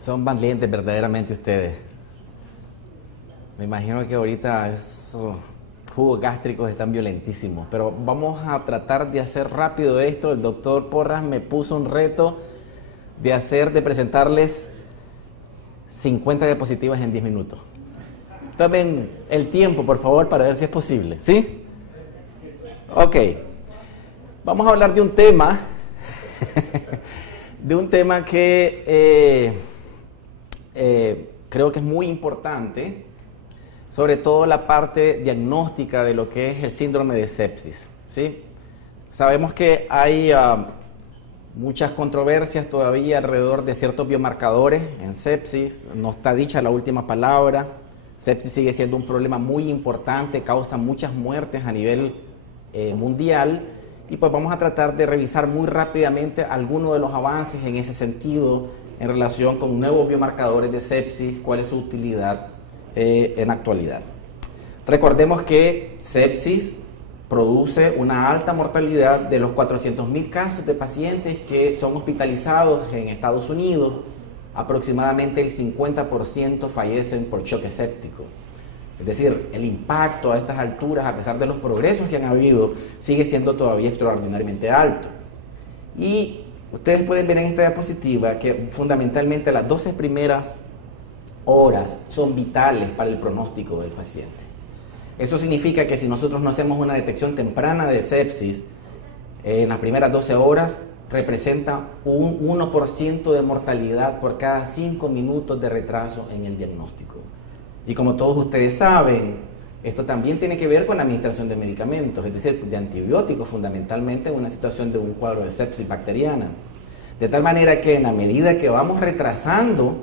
Son valientes verdaderamente ustedes. Me imagino que ahorita esos jugos gástricos están violentísimos, pero vamos a tratar de hacer rápido esto. El doctor Porras me puso un reto de presentarles 50 diapositivas en 10 minutos. Tomen el tiempo, por favor, para ver si es posible. ¿Sí? Ok. Vamos a hablar de un tema, que creo que es muy importante, sobre todo la parte diagnóstica de lo que es el síndrome de sepsis, ¿sí? Sabemos que hay muchas controversias todavía alrededor de ciertos biomarcadores en sepsis. No está dicha la última palabra. Sepsis sigue siendo un problema muy importante, causa muchas muertes a nivel mundial, y pues vamos a tratar de revisar muy rápidamente algunos de los avances en ese sentido en relación con nuevos biomarcadores de sepsis, cuál es su utilidad en la actualidad. Recordemos que sepsis produce una alta mortalidad. De los 400.000 casos de pacientes que son hospitalizados en Estados Unidos, aproximadamente el 50% fallecen por choque séptico. Es decir, el impacto a estas alturas, a pesar de los progresos que han habido, sigue siendo todavía extraordinariamente alto. Y ustedes pueden ver en esta diapositiva que fundamentalmente las 12 primeras horas son vitales para el pronóstico del paciente. Eso significa que si nosotros no hacemos una detección temprana de sepsis, en las primeras 12 horas representa un 1% de mortalidad por cada 5 minutos de retraso en el diagnóstico. Y como todos ustedes saben, esto también tiene que ver con la administración de medicamentos, es decir, de antibióticos fundamentalmente en una situación de un cuadro de sepsis bacteriana. De tal manera que en la medida que vamos retrasando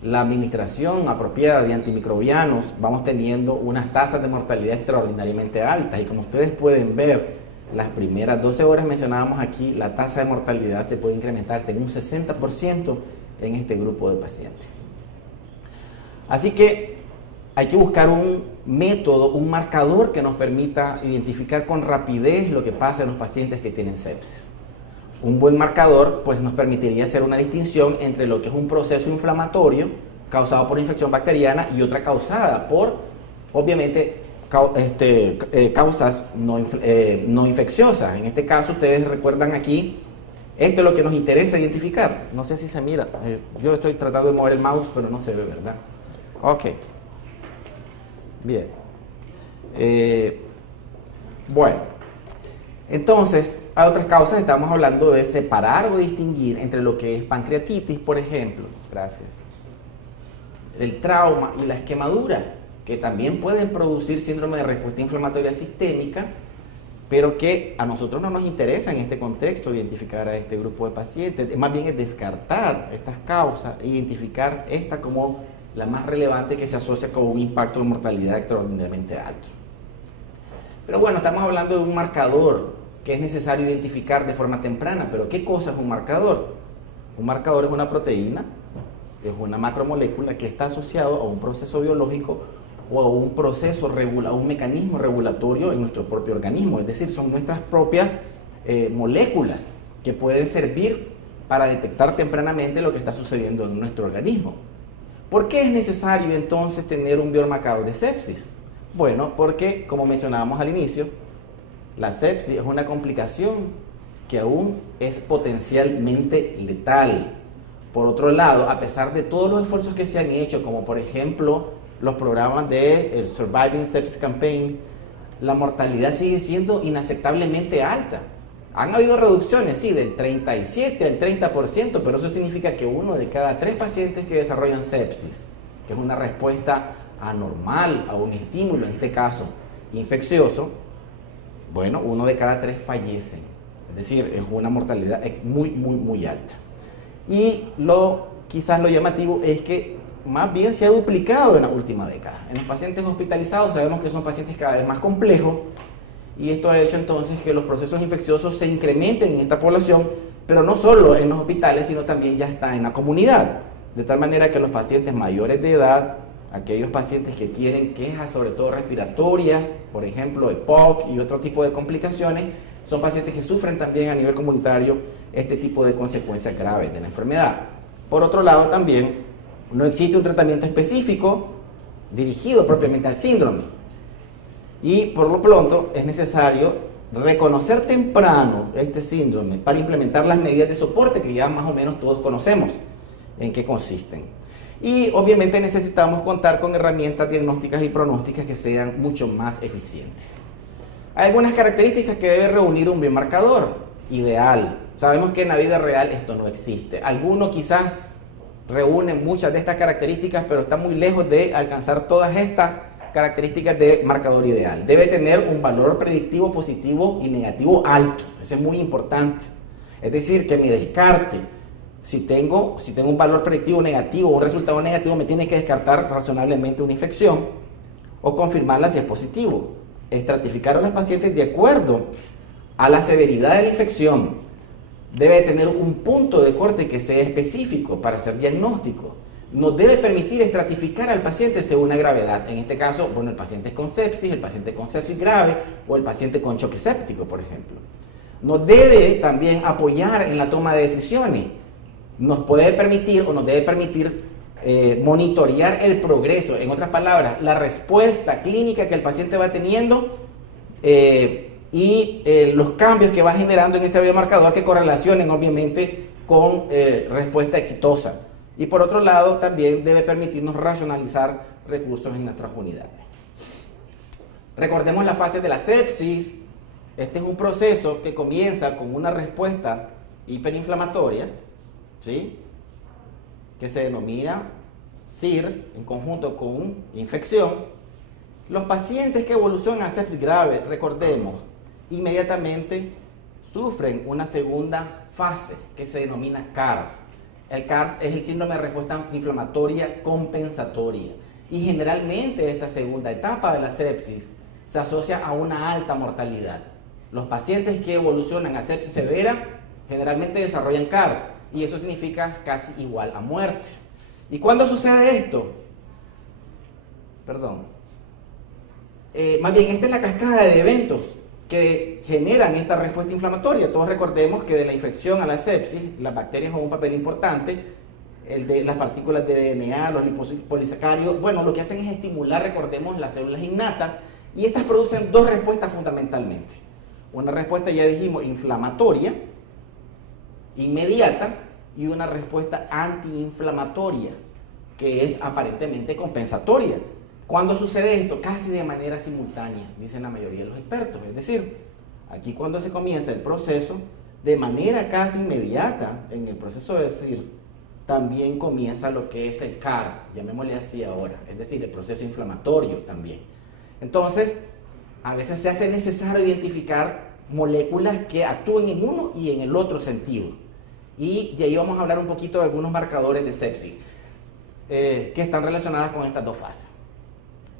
la administración apropiada de antimicrobianos, vamos teniendo unas tasas de mortalidad extraordinariamente altas. Y como ustedes pueden ver, las primeras 12 horas mencionábamos aquí, la tasa de mortalidad se puede incrementar en un 60% en este grupo de pacientes. Así que hay que buscar un método, un marcador que nos permita identificar con rapidez lo que pasa en los pacientes que tienen sepsis. Un buen marcador pues nos permitiría hacer una distinción entre lo que es un proceso inflamatorio causado por infección bacteriana y otra causada por, obviamente, causas no infecciosas. En este caso, ustedes recuerdan aquí, esto es lo que nos interesa identificar. No sé si se mira, yo estoy tratando de mover el mouse, pero no se ve, ¿verdad? Ok. Bien. Bueno. Entonces, hay otras causas. Estamos hablando de separar o distinguir entre lo que es pancreatitis, por ejemplo, gracias, el trauma y las quemaduras, que también pueden producir síndrome de respuesta inflamatoria sistémica, pero que a nosotros no nos interesa en este contexto identificar a este grupo de pacientes. Más bien es descartar estas causas e identificar esta como la más relevante, que se asocia con un impacto de mortalidad extraordinariamente alto. Pero bueno, estamos hablando de un marcador que es necesario identificar de forma temprana. ¿Pero qué cosa es un marcador? Un marcador es una proteína, es una macromolécula que está asociado a un proceso biológico o a un proceso un mecanismo regulatorio en nuestro propio organismo. Es decir, son nuestras propias moléculas que pueden servir para detectar tempranamente lo que está sucediendo en nuestro organismo. ¿Por qué es necesario entonces tener un biomarcador de sepsis? Bueno, porque, como mencionábamos al inicio, la sepsis es una complicación que aún es potencialmente letal. Por otro lado, a pesar de todos los esfuerzos que se han hecho, como por ejemplo los programas del Surviving Sepsis Campaign, la mortalidad sigue siendo inaceptablemente alta. Han habido reducciones, sí, del 37 al 30%, pero eso significa que 1 de cada 3 pacientes que desarrollan sepsis, que es una respuesta anormal a un estímulo, en este caso infeccioso, bueno, 1 de cada 3 fallecen. Es decir, es una mortalidad muy, muy, muy alta. Y quizás lo llamativo es que más bien se ha duplicado en la última década. En los pacientes hospitalizados sabemos que son pacientes cada vez más complejos, y esto ha hecho entonces que los procesos infecciosos se incrementen en esta población, pero no solo en los hospitales, sino también ya está en la comunidad. De tal manera que los pacientes mayores de edad, aquellos pacientes que tienen quejas sobre todo respiratorias, por ejemplo EPOC y otro tipo de complicaciones, son pacientes que sufren también a nivel comunitario este tipo de consecuencias graves de la enfermedad. Por otro lado también, no existe un tratamiento específico dirigido propiamente al síndrome. Y por lo pronto es necesario reconocer temprano este síndrome para implementar las medidas de soporte que ya más o menos todos conocemos en qué consisten. Y obviamente necesitamos contar con herramientas diagnósticas y pronósticas que sean mucho más eficientes. Hay algunas características que debe reunir un biomarcador ideal. Sabemos que en la vida real esto no existe. Algunos quizás reúnen muchas de estas características, pero está muy lejos de alcanzar todas estas características de marcador ideal. Debe tener un valor predictivo positivo y negativo alto. Eso es muy importante. Es decir, que me descarte. Si tengo un valor predictivo negativo o un resultado negativo, me tiene que descartar razonablemente una infección o confirmarla si es positivo. Estratificar a los pacientes de acuerdo a la severidad de la infección. Debe tener un punto de corte que sea específico para hacer diagnóstico. No debe permitir estratificar al paciente según la gravedad. En este caso, bueno, el paciente con sepsis, el paciente con sepsis grave o el paciente con choque séptico, por ejemplo. Nos debe también apoyar en la toma de decisiones. Nos puede permitir o nos debe permitir monitorear el progreso. En otras palabras, la respuesta clínica que el paciente va teniendo y los cambios que va generando en ese biomarcador que correlacionen obviamente con respuesta exitosa. Y por otro lado, también debe permitirnos racionalizar recursos en nuestras unidades. Recordemos la fase de la sepsis. Este es un proceso que comienza con una respuesta hiperinflamatoria, ¿sí?, que se denomina SIRS en conjunto con infección. Los pacientes que evolucionan a sepsis grave, recordemos, inmediatamente sufren una segunda fase que se denomina CARS. El CARS es el síndrome de respuesta inflamatoria compensatoria. Y generalmente esta segunda etapa de la sepsis se asocia a una alta mortalidad. Los pacientes que evolucionan a sepsis severa generalmente desarrollan CARS y eso significa casi igual a muerte. ¿Y cuándo sucede esto? Más bien, esta es la cascada de eventos que generan esta respuesta inflamatoria. Todos recordemos que de la infección a la sepsis, las bacterias juegan un papel importante, el de las partículas de DNA, los liposacáridos, bueno, lo que hacen es estimular, recordemos, las células innatas, y estas producen dos respuestas fundamentalmente. Una respuesta, ya dijimos, inflamatoria, inmediata, y una respuesta antiinflamatoria, que es aparentemente compensatoria. ¿Cuándo sucede esto? Casi de manera simultánea, dicen la mayoría de los expertos. Es decir, aquí cuando se comienza el proceso, de manera casi inmediata, en el proceso de SIRS, también comienza lo que es el CARS, llamémosle así ahora, es decir, el proceso inflamatorio también. Entonces, a veces se hace necesario identificar moléculas que actúen en uno y en el otro sentido. Y de ahí vamos a hablar un poquito de algunos marcadores de sepsis que están relacionadas con estas dos fases.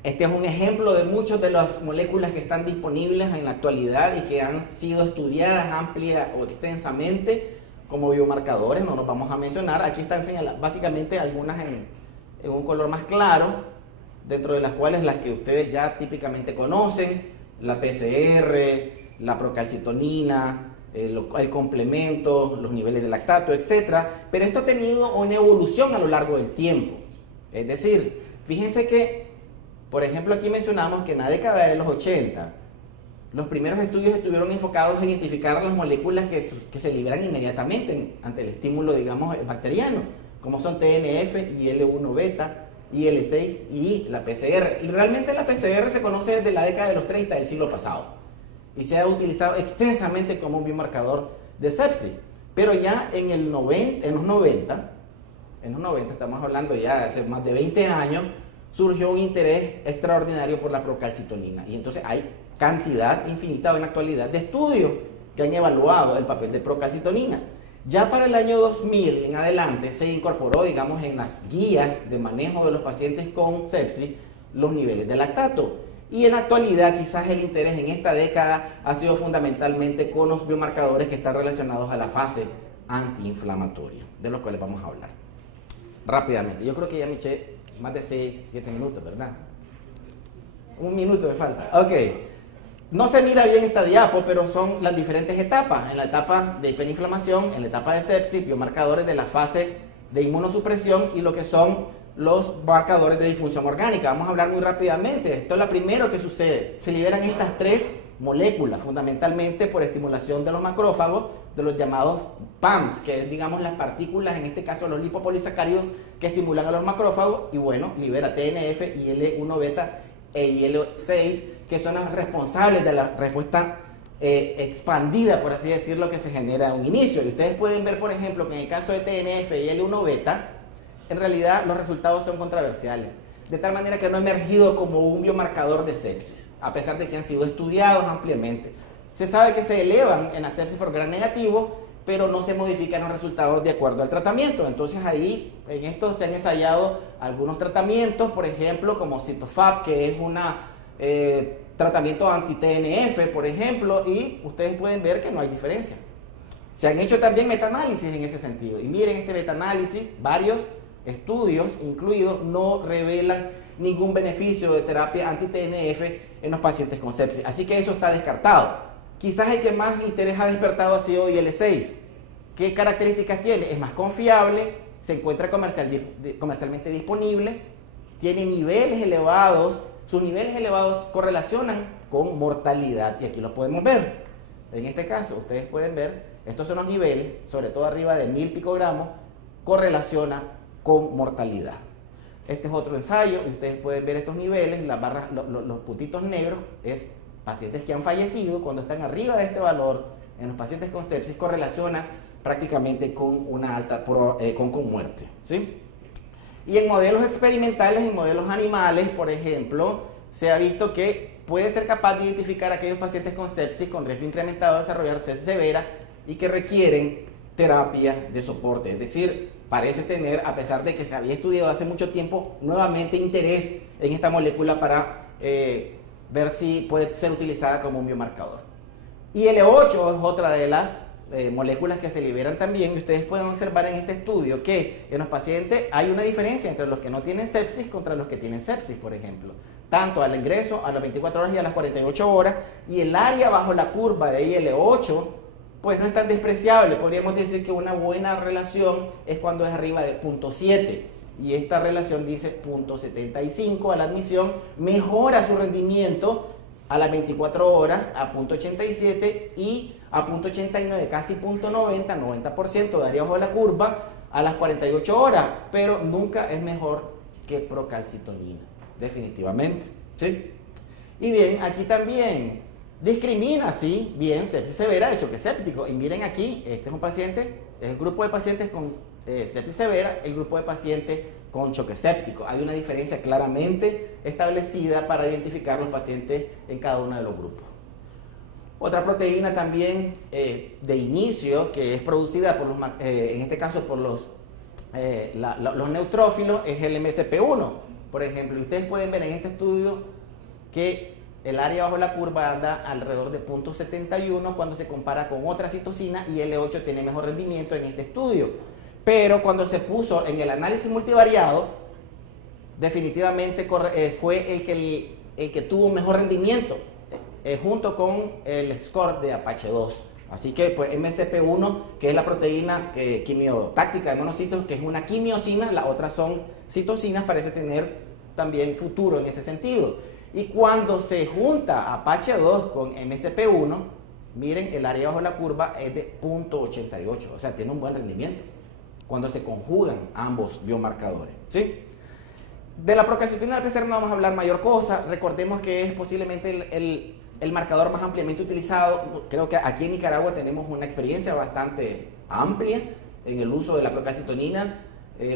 Este es un ejemplo de muchas de las moléculas que están disponibles en la actualidad y que han sido estudiadas amplia o extensamente como biomarcadores. No los vamos a mencionar. Aquí están señaladas básicamente algunas en un color más claro, dentro de las cuales las que ustedes ya típicamente conocen, la PCR, la procalcitonina, el complemento, los niveles de lactato, etc. Pero esto ha tenido una evolución a lo largo del tiempo. Es decir, fíjense que, por ejemplo, aquí mencionamos que en la década de los 80, los primeros estudios estuvieron enfocados en identificar las moléculas que se liberan inmediatamente ante el estímulo, digamos, bacteriano, como son TNF, IL-1 beta, IL-6 y la PCR. Realmente la PCR se conoce desde la década de los 30 del siglo pasado y se ha utilizado extensamente como un biomarcador de sepsis. Pero ya en los 90, estamos hablando ya de hace más de 20 años, surgió un interés extraordinario por la procalcitonina. Y entonces hay cantidad infinita en la actualidad de estudios que han evaluado el papel de procalcitonina. Ya para el año 2000 en adelante se incorporó, digamos, en las guías de manejo de los pacientes con sepsis los niveles de lactato. Y en la actualidad quizás el interés en esta década ha sido fundamentalmente con los biomarcadores que están relacionados a la fase antiinflamatoria, de los cuales vamos a hablar rápidamente. Yo creo que ya me eché más de 6-7 minutos, ¿verdad? Un minuto me falta. Ok. No se mira bien esta diapo, pero son las diferentes etapas. En la etapa de hiperinflamación, en la etapa de sepsis, biomarcadores de la fase de inmunosupresión y lo que son los marcadores de disfunción orgánica. Vamos a hablar muy rápidamente. Esto es lo primero que sucede. Se liberan estas tres moléculas, fundamentalmente por estimulación de los macrófagos, de los llamados PAMs, que es, digamos, las partículas, en este caso los lipopolisacáridos, que estimulan a los macrófagos, y bueno, libera TNF, IL-1 beta e IL-6, que son las responsables de la respuesta expandida, por así decirlo, que se genera a un inicio. Y ustedes pueden ver, por ejemplo, que en el caso de TNF y IL-1 beta, en realidad los resultados son controversiales, de tal manera que no ha emergido como un biomarcador de sepsis, a pesar de que han sido estudiados ampliamente. Se sabe que se elevan en la sepsis por gram negativo, pero no se modifican los resultados de acuerdo al tratamiento. Entonces ahí, en esto se han ensayado algunos tratamientos, por ejemplo, como Cytofab, que es un tratamiento anti-TNF, por ejemplo, y ustedes pueden ver que no hay diferencia. Se han hecho también metaanálisis en ese sentido, y miren este metaanálisis, varios estudios incluidos no revelan ningún beneficio de terapia anti-TNF en los pacientes con sepsis. Así que eso está descartado. Quizás el que más interés ha despertado ha sido IL-6. ¿Qué características tiene? Es más confiable, se encuentra comercialmente disponible, tiene niveles elevados, sus niveles elevados correlacionan con mortalidad. Y aquí lo podemos ver. En este caso, ustedes pueden ver, estos son los niveles, sobre todo arriba de 1000 picogramos, correlaciona con mortalidad. Este es otro ensayo, y ustedes pueden ver estos niveles, las barras, los puntitos negros, es pacientes que han fallecido. Cuando están arriba de este valor, en los pacientes con sepsis, correlaciona prácticamente con una alta con muerte, ¿sí? Y en modelos experimentales, en modelos animales, por ejemplo, se ha visto que puede ser capaz de identificar a aquellos pacientes con sepsis con riesgo incrementado de desarrollar sepsis severa y que requieren terapia de soporte. Es decir, parece tener, a pesar de que se había estudiado hace mucho tiempo, nuevamente interés en esta molécula para ver si puede ser utilizada como un biomarcador. IL-8 es otra de las moléculas que se liberan también, y ustedes pueden observar en este estudio que en los pacientes hay una diferencia entre los que no tienen sepsis contra los que tienen sepsis, por ejemplo, tanto al ingreso, a las 24 horas y a las 48 horas, y el área bajo la curva de IL-8 pues no es tan despreciable. Podríamos decir que una buena relación es cuando es arriba de 0.7, y esta relación dice 0.75 a la admisión, mejora su rendimiento a las 24 horas a 0.87 y a 0.89, casi 0.90, 90% de área bajo la curva a las 48 horas, pero nunca es mejor que procalcitonina, definitivamente, ¿sí? Y bien, aquí también discrimina, sí, bien, sepsis severa de choque séptico. Y miren aquí, este es un paciente, es el grupo de pacientes con sepsis severa, el grupo de pacientes con choque séptico. Hay una diferencia claramente establecida para identificar los pacientes en cada uno de los grupos. Otra proteína también de inicio que es producida por los, en este caso por los neutrófilos, es el MSP1, por ejemplo. Y ustedes pueden ver en este estudio que el área bajo la curva anda alrededor de 0.71 cuando se compara con otra citocina, y L8 tiene mejor rendimiento en este estudio. Pero cuando se puso en el análisis multivariado, definitivamente fue el que tuvo mejor rendimiento, junto con el score de Apache 2. Así que pues MSP1, que es la proteína quimiotáctica de monocitos, que es una quimiosina, las otras son citocinas, parece tener también futuro en ese sentido. Y cuando se junta Apache 2 con MSP1, miren, el área bajo la curva es de 0.88, o sea, tiene un buen rendimiento cuando se conjugan ambos biomarcadores, ¿sí? De la procalcitonina al PCR no vamos a hablar mayor cosa. Recordemos que es posiblemente el marcador más ampliamente utilizado. Creo que aquí en Nicaragua tenemos una experiencia bastante amplia en el uso de la procalcitonina.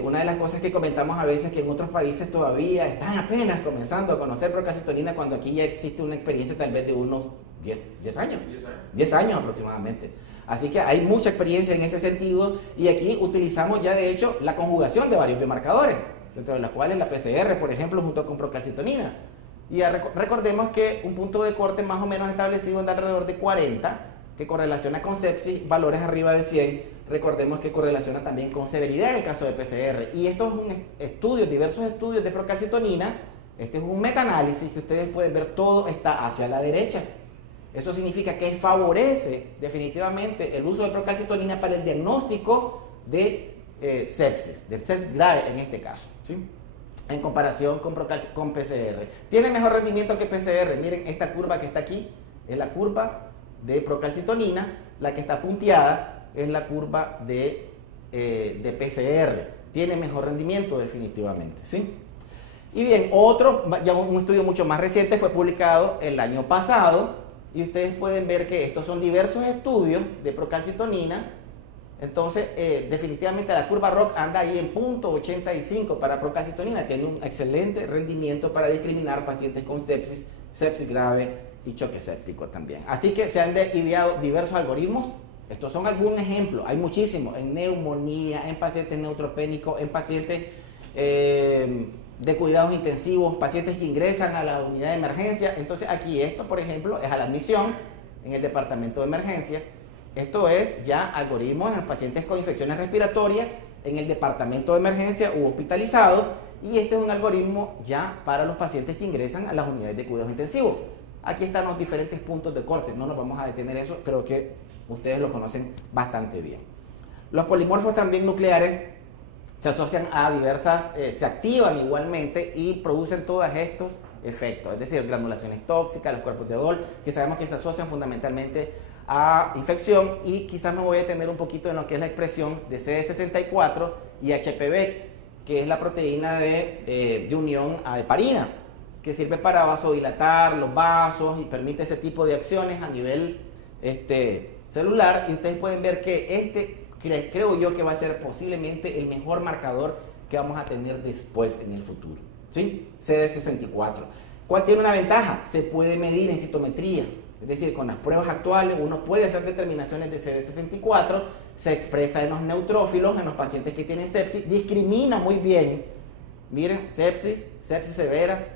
Una de las cosas que comentamos a veces es que en otros países todavía están apenas comenzando a conocer procalcitonina, cuando aquí ya existe una experiencia tal vez de unos 10 años. 10 años aproximadamente. Así que hay mucha experiencia en ese sentido, y aquí utilizamos ya de hecho la conjugación de varios biomarcadores, dentro de los cuales la PCR, por ejemplo, junto con procalcitonina. Y recordemos que un punto de corte más o menos establecido en alrededor de 40, que correlaciona con sepsis, valores arriba de 100, recordemos que correlaciona también con severidad en el caso de PCR. Y esto es un estudio, diversos estudios de procalcitonina. Este es un metaanálisis que ustedes pueden ver, todo está hacia la derecha. Eso significa que favorece definitivamente el uso de procalcitonina para el diagnóstico de sepsis, del sepsis grave en este caso, ¿sí? En comparación con PCR. Tiene mejor rendimiento que PCR. Miren, esta curva que está aquí es la curva de procalcitonina, la que está punteada es la curva de PCR. Tiene mejor rendimiento definitivamente, ¿sí? Y bien, ya un estudio mucho más reciente fue publicado el año pasado y ustedes pueden ver que estos son diversos estudios de procalcitonina. Entonces, definitivamente la curva ROC anda ahí en 0.85 para procalcitonina. Tiene un excelente rendimiento para discriminar pacientes con sepsis, sepsis grave y choque séptico también. Así que se han ideado diversos algoritmos. Estos son algún ejemplo. Hay muchísimos en neumonía, en pacientes neutropénicos, en pacientes de cuidados intensivos, pacientes que ingresan a la unidad de emergencia. Entonces, aquí esto, por ejemplo, es a la admisión en el departamento de emergencia. Esto es ya algoritmos en los pacientes con infecciones respiratorias en el departamento de emergencia u hospitalizado, y este es un algoritmo ya para los pacientes que ingresan a las unidades de cuidados intensivos. Aquí están los diferentes puntos de corte, no nos vamos a detener en eso, creo que ustedes lo conocen bastante bien. Los polimorfos también nucleares se asocian a diversas, se activan igualmente y producen todos estos efectos, es decir, granulaciones tóxicas, los cuerpos de Dol, que sabemos que se asocian fundamentalmente a infección, y quizás me voy a detener un poquito en lo que es la expresión de CD64 y HPV, que es la proteína de unión a heparina, que sirve para vasodilatar los vasos y permite ese tipo de acciones a nivel celular. Y ustedes pueden ver que creo yo que va a ser posiblemente el mejor marcador que vamos a tener después en el futuro, ¿sí? CD64. ¿Cuál tiene una ventaja? Se puede medir en citometría. Es decir, con las pruebas actuales uno puede hacer determinaciones de CD64, se expresa en los neutrófilos, en los pacientes que tienen sepsis, discrimina muy bien, miren, sepsis severa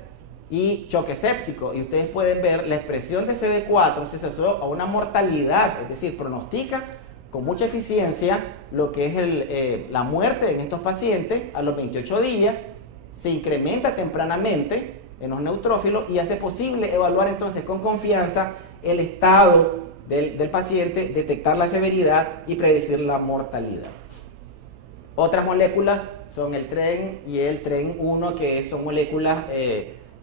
y choque séptico, y ustedes pueden ver la expresión de CD4 se asocia a una mortalidad, es decir, pronostica con mucha eficiencia lo que es la muerte en estos pacientes a los 28 días, se incrementa tempranamente en los neutrófilos y hace posible evaluar entonces con confianza el estado del paciente, detectar la severidad y predecir la mortalidad. Otras moléculas son el TREN y el TREN1, que son moléculas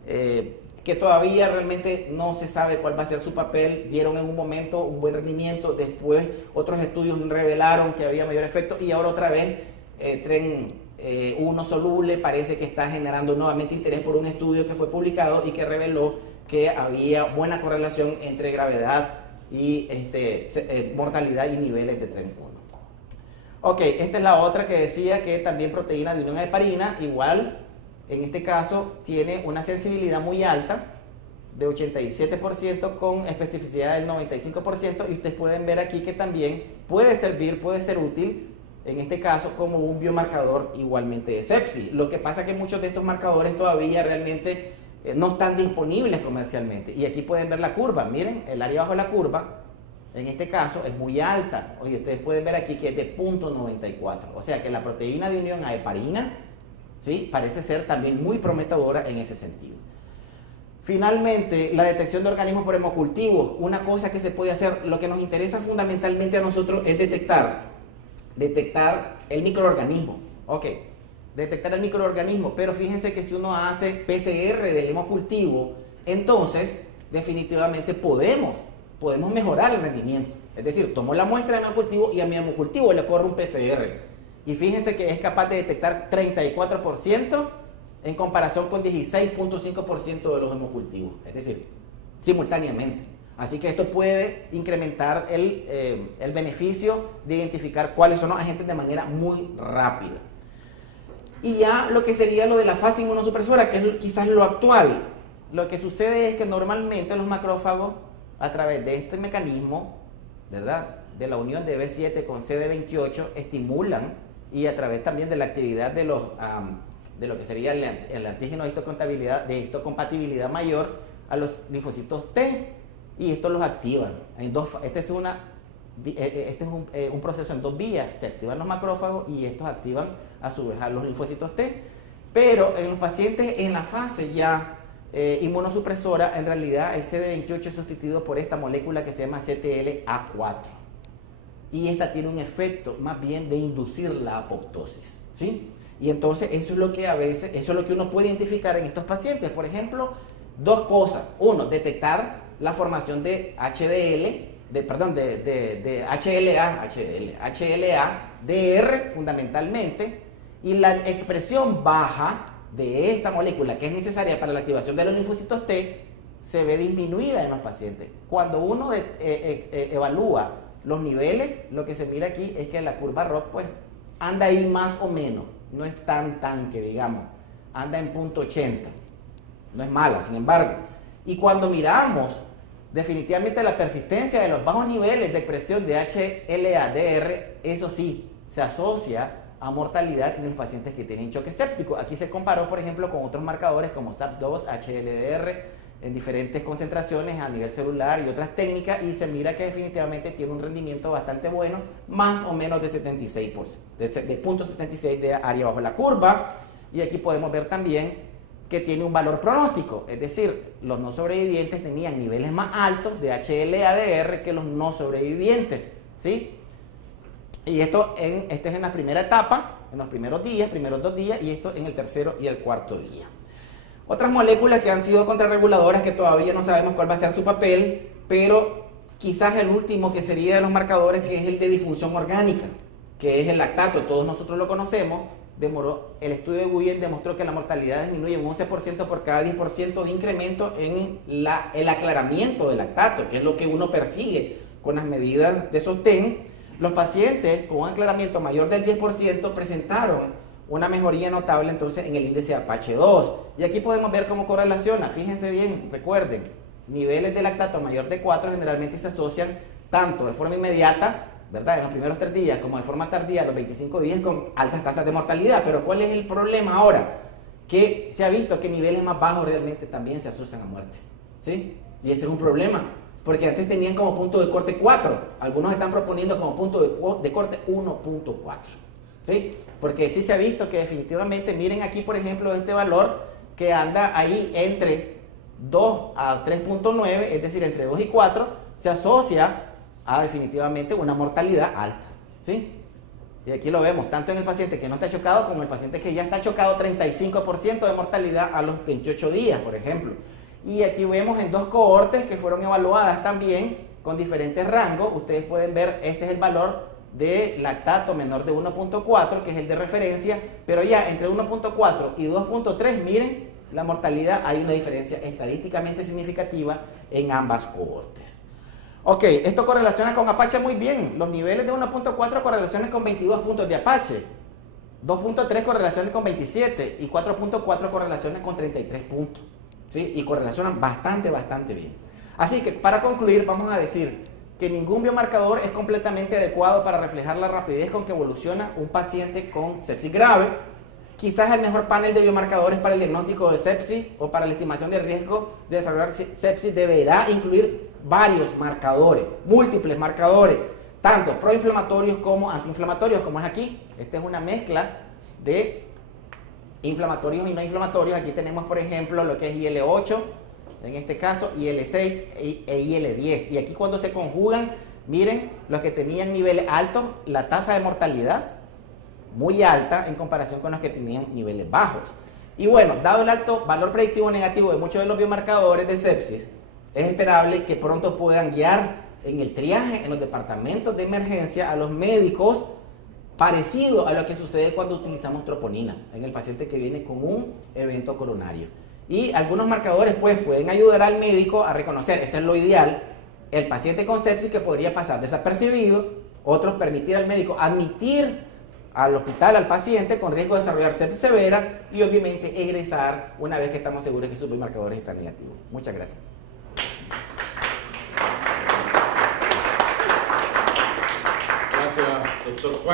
que todavía realmente no se sabe cuál va a ser su papel. Dieron en un momento un buen rendimiento, después otros estudios revelaron que había mayor efecto, y ahora otra vez TREN1 soluble parece que está generando nuevamente interés por un estudio que fue publicado y que reveló que había buena correlación entre gravedad y mortalidad y niveles de TREN1. Ok, esta es la otra que decía que también proteína de unión a heparina, igual, en este caso tiene una sensibilidad muy alta, de 87% con especificidad del 95%, y ustedes pueden ver aquí que también puede servir, puede ser útil, en este caso, como un biomarcador igualmente de sepsis. Lo que pasa es que muchos de estos marcadores todavía realmente no están disponibles comercialmente. Y aquí pueden ver la curva. Miren, el área bajo la curva, en este caso, es muy alta. Oye, ustedes pueden ver aquí que es de 0.94. O sea que la proteína de unión a heparina, ¿sí?, parece ser también muy prometedora en ese sentido. Finalmente, la detección de organismos por hemocultivos. Una cosa que se puede hacer, lo que nos interesa fundamentalmente a nosotros es detectar el microorganismo. Ok, detectar el microorganismo, pero fíjense que si uno hace PCR del hemocultivo, entonces definitivamente podemos mejorar el rendimiento. Es decir, tomo la muestra de hemocultivo y a mi hemocultivo le corro un PCR. Y fíjense que es capaz de detectar 34% en comparación con 16.5% de los hemocultivos. Es decir, simultáneamente. Así que esto puede incrementar el beneficio de identificar cuáles son los agentes de manera muy rápida. Y ya lo que sería lo de la fase inmunosupresora, que es quizás lo actual, lo que sucede es que normalmente los macrófagos, a través de este mecanismo, ¿verdad?, de la unión de B7 con CD28, estimulan, y a través también de la actividad de lo que sería el antígeno de histocompatibilidad mayor, a los linfocitos T, y estos los activan. Este es un proceso en dos vías. Se activan los macrófagos y estos activan a su vez a los linfocitos T. Pero en los pacientes en la fase ya inmunosupresora, en realidad el CD28 es sustituido por esta molécula que se llama CTLA4. y esta tiene un efecto más bien de inducir la apoptosis, ¿sí? Y entonces eso es lo que a veces, eso es lo que uno puede identificar en estos pacientes. Por ejemplo, dos cosas. Uno, detectar la formación de HLA-DR fundamentalmente, y la expresión baja de esta molécula que es necesaria para la activación de los linfocitos T se ve disminuida en los pacientes. Cuando uno evalúa los niveles, lo que se mira aquí es que la curva ROC pues anda ahí más o menos, no es tan que digamos, anda en 0.80, no es mala, sin embargo. Y cuando miramos definitivamente la persistencia de los bajos niveles de expresión de HLA-DR, eso sí, se asocia a mortalidad en los pacientes que tienen choque séptico. Aquí se comparó, por ejemplo, con otros marcadores como SAP2, HLDR, en diferentes concentraciones a nivel celular y otras técnicas, y se mira que definitivamente tiene un rendimiento bastante bueno, más o menos de 76%, de 0.76 de área bajo la curva. Y aquí podemos ver también que tiene un valor pronóstico, es decir, los no sobrevivientes tenían niveles más altos de HLA-DR que los no sobrevivientes, ¿sí? Y esto es en la primera etapa, en los primeros 2 días, y esto en el tercero y el cuarto día. Otras moléculas que han sido contrarreguladoras que todavía no sabemos cuál va a ser su papel, pero quizás el último que sería de los marcadores, que es el de disfunción orgánica, que es el lactato, todos nosotros lo conocemos. El estudio de Guyen demostró que la mortalidad disminuye un 11% por cada 10% de incremento en el aclaramiento del lactato, que es lo que uno persigue con las medidas de sostén. Los pacientes con un aclaramiento mayor del 10% presentaron una mejoría notable entonces en el índice de Apache 2. Y aquí podemos ver cómo correlaciona. Fíjense bien, recuerden, niveles de lactato mayor de 4 generalmente se asocian tanto de forma inmediata, ¿verdad?, en los primeros 3 días, como de forma tardía a los 25 días, con altas tasas de mortalidad. Pero ¿cuál es el problema ahora? Que se ha visto que niveles más bajos realmente también se asocian a muerte, ¿sí? Y ese es un problema, porque antes tenían como punto de corte 4, algunos están proponiendo como punto de corte 1.4, ¿sí? Porque sí se ha visto que definitivamente, miren aquí por ejemplo este valor que anda ahí entre 2 a 3.9, es decir, entre 2 y 4, se asocia a definitivamente una mortalidad alta, ¿sí? Y aquí lo vemos, tanto en el paciente que no está chocado como en el paciente que ya está chocado, 35% de mortalidad a los 28 días, por ejemplo. Y aquí vemos en 2 cohortes que fueron evaluadas también con diferentes rangos. Ustedes pueden ver, este es el valor de lactato menor de 1.4, que es el de referencia, pero ya entre 1.4 y 2.3, miren, la mortalidad, hay una diferencia estadísticamente significativa en ambas cohortes. Ok, esto correlaciona con Apache muy bien. Los niveles de 1.4 correlacionan con 22 puntos de Apache, 2.3 correlacionan con 27 y 4.4 correlacionan con 33 puntos, ¿sí? Y correlacionan bastante bien. Así que para concluir vamos a decir que ningún biomarcador es completamente adecuado para reflejar la rapidez con que evoluciona un paciente con sepsis grave. Quizás el mejor panel de biomarcadores para el diagnóstico de sepsis o para la estimación del riesgo de desarrollar sepsis deberá incluir varios marcadores, múltiples marcadores, tanto proinflamatorios como antiinflamatorios, como es aquí. Esta es una mezcla de inflamatorios y no inflamatorios. Aquí tenemos, por ejemplo, lo que es IL-8, en este caso IL-6 e IL-10. Y aquí cuando se conjugan, miren, los que tenían niveles altos, la tasa de mortalidad muy alta en comparación con los que tenían niveles bajos. Y bueno, dado el alto valor predictivo negativo de muchos de los biomarcadores de sepsis, es esperable que pronto puedan guiar en el triaje en los departamentos de emergencia a los médicos, parecido a lo que sucede cuando utilizamos troponina en el paciente que viene con un evento coronario. Y algunos marcadores pues pueden ayudar al médico a reconocer, ese es lo ideal, el paciente con sepsis que podría pasar desapercibido, otros permitir al médico admitir al hospital al paciente con riesgo de desarrollar sepsis severa y obviamente egresar una vez que estamos seguros que sus biomarcadores están negativos. Muchas gracias. Gracias, doctor Juan.